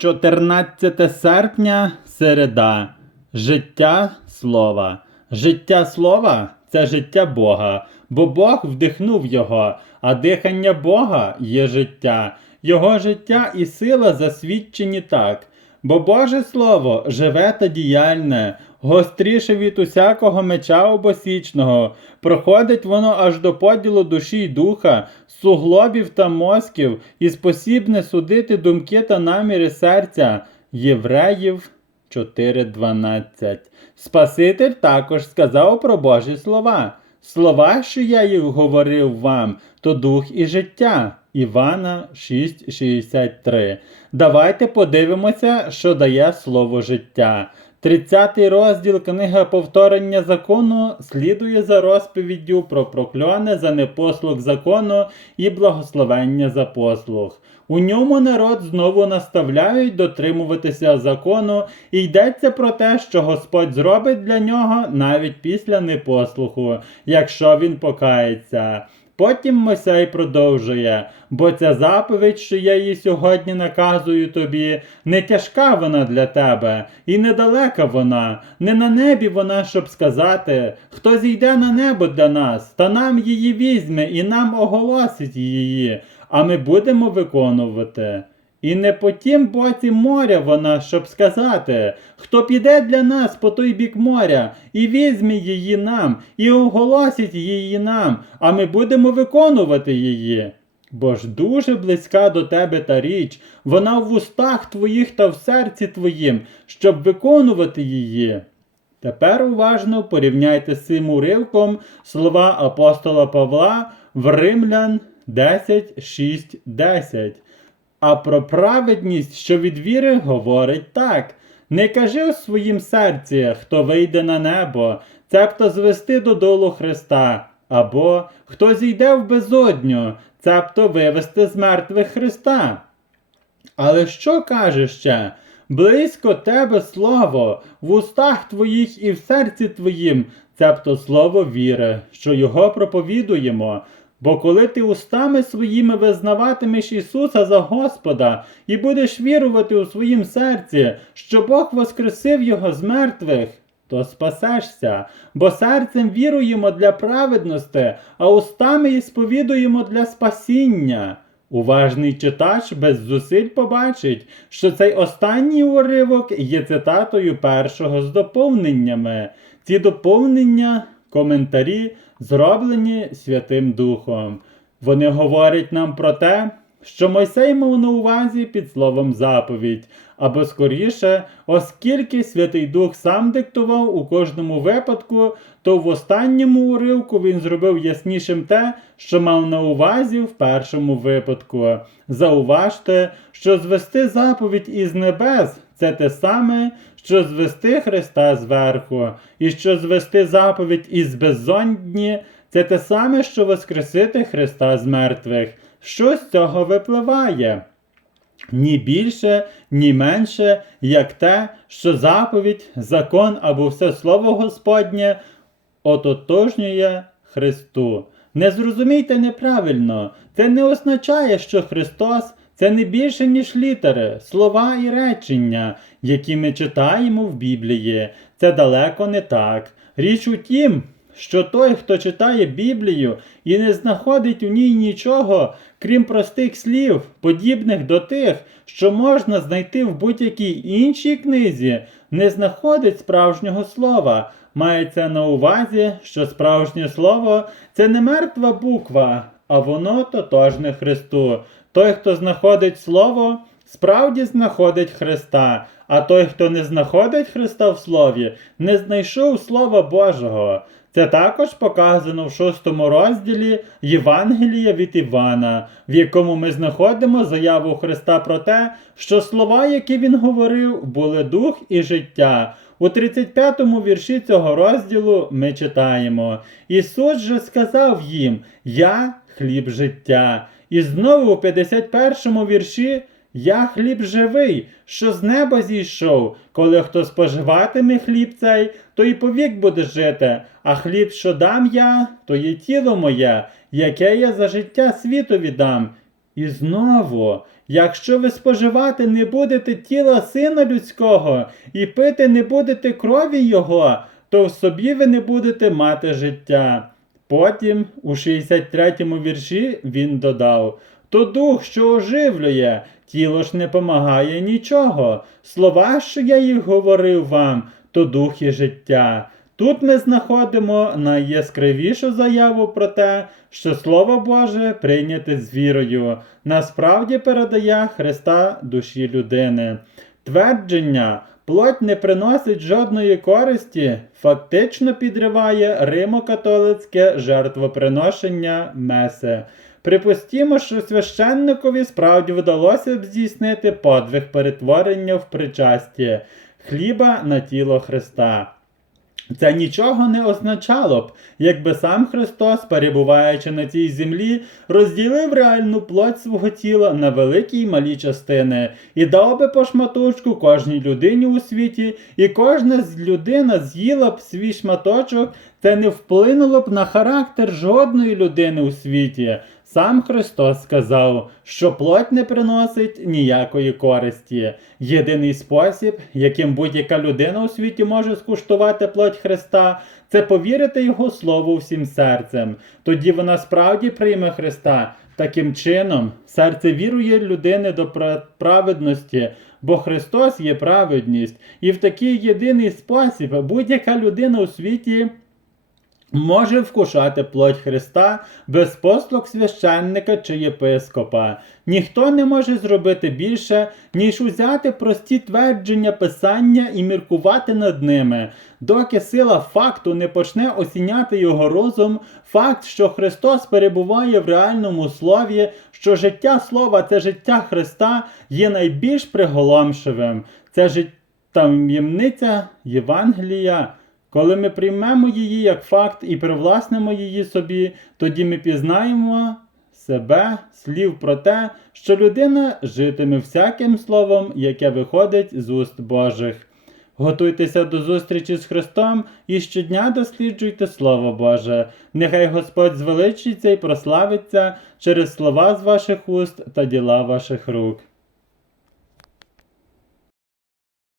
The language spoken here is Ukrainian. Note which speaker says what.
Speaker 1: 14 серпня середа. Життя слова. Життя слова це життя Бога, бо Бог вдихнув його, а дихання Бога є життя. Його життя і сила засвідчені так. Бо Боже Слово живе та діяльне, гостріше від усякого меча обосічного, проходить воно аж до поділу душі й духа, суглобів та мозків, і спосібне судити думки та наміри серця. Євреїв 4.12. Спаситель також сказав про Божі слова. Слова, що я їх говорив вам, то дух і життя. Івана 6,63. Давайте подивимося, що дає слово життя. 30 розділ книга повторення закону слідує за розповіддю про прокляне за непослух закону і благословення за послух. У ньому народ знову наставляють дотримуватися закону, і йдеться про те, що Господь зробить для нього навіть після непослуху, якщо він покається. Потім Мойсей продовжує, бо ця заповідь, що я її сьогодні наказую тобі, не тяжка вона для тебе, і недалека вона, не на небі вона, щоб сказати, хто зійде на небо для нас, та нам її візьме, і нам оголосить її, а ми будемо виконувати. І не по тім боці моря вона, щоб сказати, хто піде для нас по той бік моря, і візьме її нам, і оголосить її нам, а ми будемо виконувати її. Бо ж дуже близька до тебе та річ, вона в устах твоїх та в серці твоїм, щоб виконувати її. Тепер уважно порівняйте з цим уривком слова апостола Павла в Римлян 10, 6, 10. А про праведність, що від віри, говорить так: не кажи у своїм серці, хто вийде на небо, цебто звести додолу Христа, або хто зійде в безодню, цебто вивести з мертвих Христа. Але що каже ще? Близько тебе слово, в устах твоїх і в серці твоїм, цебто слово віри, що його проповідуємо. Бо коли ти устами своїми визнаватимеш Ісуса за Господа і будеш вірувати у своїм серці, що Бог воскресив Його з мертвих, то спасешся, бо серцем віруємо для праведності, а устами і сповідуємо для спасіння. Уважний читач без зусиль побачить, що цей останній уривок є цитатою першого з доповненнями. Ці доповнення, коментарі зроблені Святим Духом. Вони говорять нам про те, що Мойсей мав на увазі під словом заповідь, або скоріше, оскільки Святий Дух сам диктував у кожному випадку, то в останньому уривку він зробив яснішим те, що мав на увазі в першому випадку. Зауважте, що звести заповідь із небес це те саме, що звести Христа зверху, і що звести заповідь із беззонні це те саме, що воскресити Христа з мертвих. Що з цього випливає? Ні більше, ні менше, як те, що заповідь, закон або все слово Господнє ототожнює Христу. Не зрозумійте неправильно, це не означає, що Христос це не більше, ніж літери, слова і речення, які ми читаємо в Біблії. Це далеко не так. Річ у тім, що той, хто читає Біблію і не знаходить у ній нічого, крім простих слів, подібних до тих, що можна знайти в будь-якій іншій книзі, не знаходить справжнього слова. Мається на увазі, що справжнє слово це не мертва буква, а воно тотожне Христу. Той, хто знаходить Слово, справді знаходить Христа, а той, хто не знаходить Христа в Слові, не знайшов Слова Божого. Це також показано в шостому розділі Євангелія від Івана, в якому ми знаходимо заяву Христа про те, що слова, які він говорив, були дух і життя. У 35-му вірші цього розділу ми читаємо: Ісус же сказав їм: Я хліб життя. І знову у 51-му вірші я хліб живий, що з неба зійшов. Коли хто споживатиме хліб цей, то і повік буде жити, а хліб, що дам я, то є тіло моє, яке я за життя світу віддам. І знову, якщо ви споживати не будете тіла сина людського і пити не будете крові Його, то в собі ви не будете мати життя. Потім, у 63-му вірші, він додав: То дух, що оживлює, тіло ж не помагає нічого. Слова, що я їх говорив вам, то дух і життя. Тут ми знаходимо найяскравішу заяву про те, що Слово Боже прийняте з вірою, насправді передає Христа душі людини. Твердження плоть не приносить жодної користі, фактично підриває римо-католицьке жертвоприношення меси. Припустімо, що священникові справді вдалося б здійснити подвиг перетворення в причасті хліба на тіло Христа. Це нічого не означало б, якби сам Христос, перебуваючи на цій землі, розділив реальну плоть свого тіла на великі й малі частини і дав би по шматочку кожній людині у світі, і кожна з людина з'їла б свій шматочок, це не вплинуло б на характер жодної людини у світі. Сам Христос сказав, що плоть не приносить ніякої користі. Єдиний спосіб, яким будь-яка людина у світі може скуштувати плоть Христа, це повірити Його Слову всім серцем. Тоді вона справді прийме Христа. Таким чином, серце вірує людини до праведності, бо Христос є праведність, і в такий єдиний спосіб будь-яка людина у світі може вкушати плоть Христа без послуг священника чи єпископа. Ніхто не може зробити більше, ніж узяти прості твердження Писання і міркувати над ними. Доки сила факту не почне осіняти його розум, факт, що Христос перебуває в реальному слові, що життя Слова це життя Христа, є найбільш приголомшивим. Це життя таємниця Євангелія. Коли ми приймемо її як факт і привласнимо її собі, тоді ми пізнаємо себе, слів про те, що людина житиме всяким словом, яке виходить з уст Божих. Готуйтеся до зустрічі з Христом і щодня досліджуйте Слово Боже. Нехай Господь звеличиться і прославиться через слова з ваших уст та діла ваших рук.